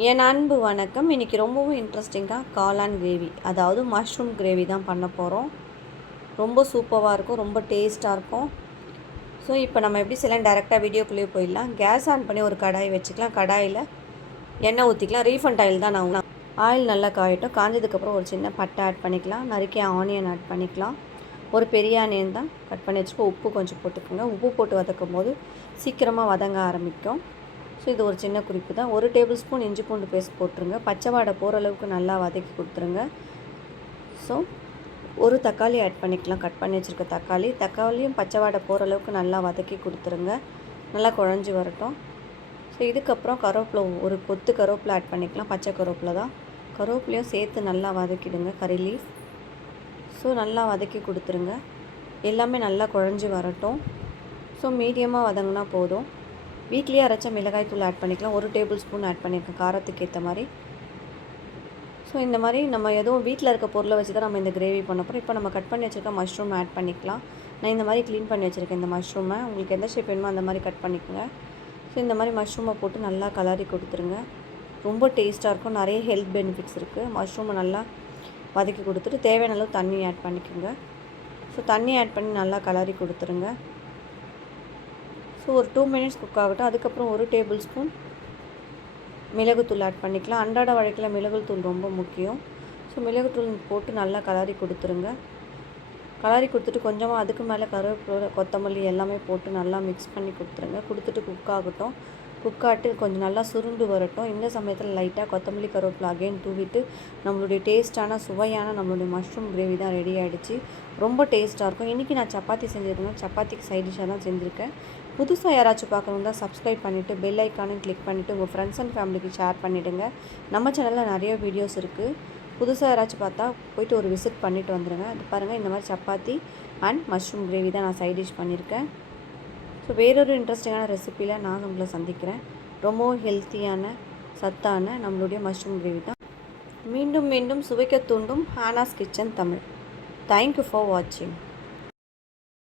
என் அன்பு வணக்கம். இன்றைக்கி ரொம்பவும் இன்ட்ரெஸ்டிங்காக காளான் கிரேவி, அதாவது மஷ்ரூம் கிரேவி தான் பண்ண போகிறோம். ரொம்ப சூப்பராக இருக்கும், ரொம்ப டேஸ்ட்டாக இருக்கும். ஸோ இப்போ நம்ம எப்படி செய்யலாம், டைரெக்டாக வீடியோக்குள்ளேயே போயிடலாம். கேஸ் ஆன் பண்ணி ஒரு கடாய் வச்சுக்கலாம். கடாயில் எண்ணெய் ஊற்றிக்கலாம். ரீஃபண்ட் ஆயில் தான் நான் ஆயில் நல்லா காயட்டும். காஞ்சதுக்கப்புறம் ஒரு சின்ன பட்டை ஆட் பண்ணிக்கலாம். நறுக்கிய ஆனியன் ஆட் பண்ணிக்கலாம். ஒரு பெரிய ஆனியன் தான் கட் பண்ணி வச்சுக்கோ. உப்பு கொஞ்சம் போட்டுக்கோங்க. உப்பு போட்டு வதக்கும் போது சீக்கிரமாக வதங்க ஆரம்பிக்கும். ஸோ இது ஒரு சின்ன குறிப்பு தான். 1 டேபிள் ஸ்பூன் இஞ்சி பூண்டு பேஸ்ட் போட்டுருங்க. பச்சை வாடை போகிற அளவுக்கு நல்லா வதக்கி கொடுத்துருங்க. ஸோ ஒரு தக்காளி ஆட் பண்ணிக்கலாம். கட் பண்ணி வச்சுருக்க தக்காளியும் பச்சை வாடை போகிற அளவுக்கு நல்லா வதக்கி கொடுத்துருங்க. நல்லா குழஞ்சி வரட்டும். ஸோ இதுக்கப்புறம் கருவேப்பிலை, ஒரு கொத்து கருவேப்பிலை ஆட் பண்ணிக்கலாம். பச்சை கருவேப்பிலை தான். கருவேப்பிலையும் சேர்த்து நல்லா வதக்கிடுங்க. கறி லீஃப். ஸோ நல்லா வதக்கி கொடுத்துருங்க. எல்லாமே நல்லா குழஞ்சி வரட்டும். ஸோ மீடியமாக வதங்கினா போதும். வீட்லேயே அரைச்ச மிளகாய் தூள் ஆட் பண்ணிக்கலாம். 1 டேபிள் ஸ்பூன் ஆட் பண்ணியிருக்கேன் காரத்துக்கு ஏற்ற மாதிரி. ஸோ இந்த மாதிரி நம்ம எதுவும் வீட்டில் இருக்க பொருளை வச்சு தான் நம்ம இந்த கிரேவி பண்ண போகிறோம். இப்போ நம்ம கட் பண்ணி வச்சுருக்க மஷ்ரூம் ஆட் பண்ணிக்கலாம். நான் இந்த மாதிரி க்ளீன் பண்ணி வச்சுருக்கேன் இந்த மஷ்ரூமை. உங்களுக்கு எந்த ஷேப் வேணுமோ அந்த மாதிரி கட் பண்ணிக்கோங்க. ஸோ இந்த மாதிரி மஷ்ரூமை போட்டு நல்லா கலரி கொடுத்துருங்க. ரொம்ப டேஸ்ட்டாக இருக்கும். நிறைய ஹெல்த் பெனிஃபிட்ஸ் இருக்குது. மஷ்ரூமை நல்லா வதக்கி கொடுத்துட்டு தேவையான அளவு தண்ணி ஆட் பண்ணிக்கோங்க. ஸோ தண்ணி ஆட் பண்ணி நல்லா கலரி கொடுத்துருங்க. ஸோ ஒரு 2 மினிட்ஸ் குக் ஆகட்டும். அதுக்கப்புறம் 1 டேபிள் ஸ்பூன் மிளகுத்தூள் ஆட் பண்ணிக்கலாம். அன்றாட வழக்கில் மிளகுத்தூள் ரொம்ப முக்கியம். ஸோ மிளகுத்தூள் போட்டு நல்லா கலரி கொடுத்துருங்க. கலரி கொடுத்துட்டு கொஞ்சமாக அதுக்கு மேலே கருவேப்பிலை, கொத்தமல்லி எல்லாமே போட்டு நல்லா மிக்ஸ் பண்ணி கொடுத்துருங்க. கொடுத்துட்டு குக் ஆகட்டும். குக்காட்டு கொஞ்சம் நல்லா சுருண்டு வரட்டும். இந்த சமயத்தில் லைட்டாக கொத்தமல்லி, கருவேப்பிலை அகைன் தூவிட்டு நம்மளுடைய டேஸ்ட்டான சுவையான நம்மளுடைய மஷ்ரூம் கிரேவி தான் ரெடி ஆகிடுச்சு. ரொம்ப டேஸ்ட்டாக இருக்கும். இன்றைக்கி நான் சப்பாத்தி செஞ்சுருக்கேன். சப்பாத்திக்கு சைட் டிஷ்ஷாக தான் செஞ்சுருக்கேன். புதுசாக யாராச்சும் பார்க்கணும் தான் சப்ஸ்கிரைப் பண்ணிவிட்டு பெல் ஐக்கானும் கிளிக் பண்ணிவிட்டு உங்கள் ஃப்ரெண்ட்ஸ் அண்ட் ஃபேமிலிக்கு ஷேர் பண்ணிவிடுங்க. நம்ம சேனலில் நிறைய வீடியோஸ் இருக்குது. புதுசாக யாராச்சும் பார்த்தா போய்ட்டு ஒரு விசிட் பண்ணிவிட்டு வந்துடுங்க. அது பாருங்கள், இந்த மாதிரி சப்பாத்தி அண்ட் மஷ்ரூம் கிரேவி தான் நான் சைட் டிஷ் பண்ணியிருக்கேன். ஸோ வேறொரு இன்ட்ரெஸ்டிங்கான ரெசிப்பியில் நான் உங்களை சந்திக்கிறேன். ரொம்பவும் ஹெல்த்தியான சத்தான நம்மளுடைய மஷ்ரூம் கிரேவி தான். மீண்டும் மீண்டும் சுவைக்க தூண்டும் ஹானாஸ் கிச்சன் தமிழ். தேங்க்யூ ஃபார் வாட்சிங்.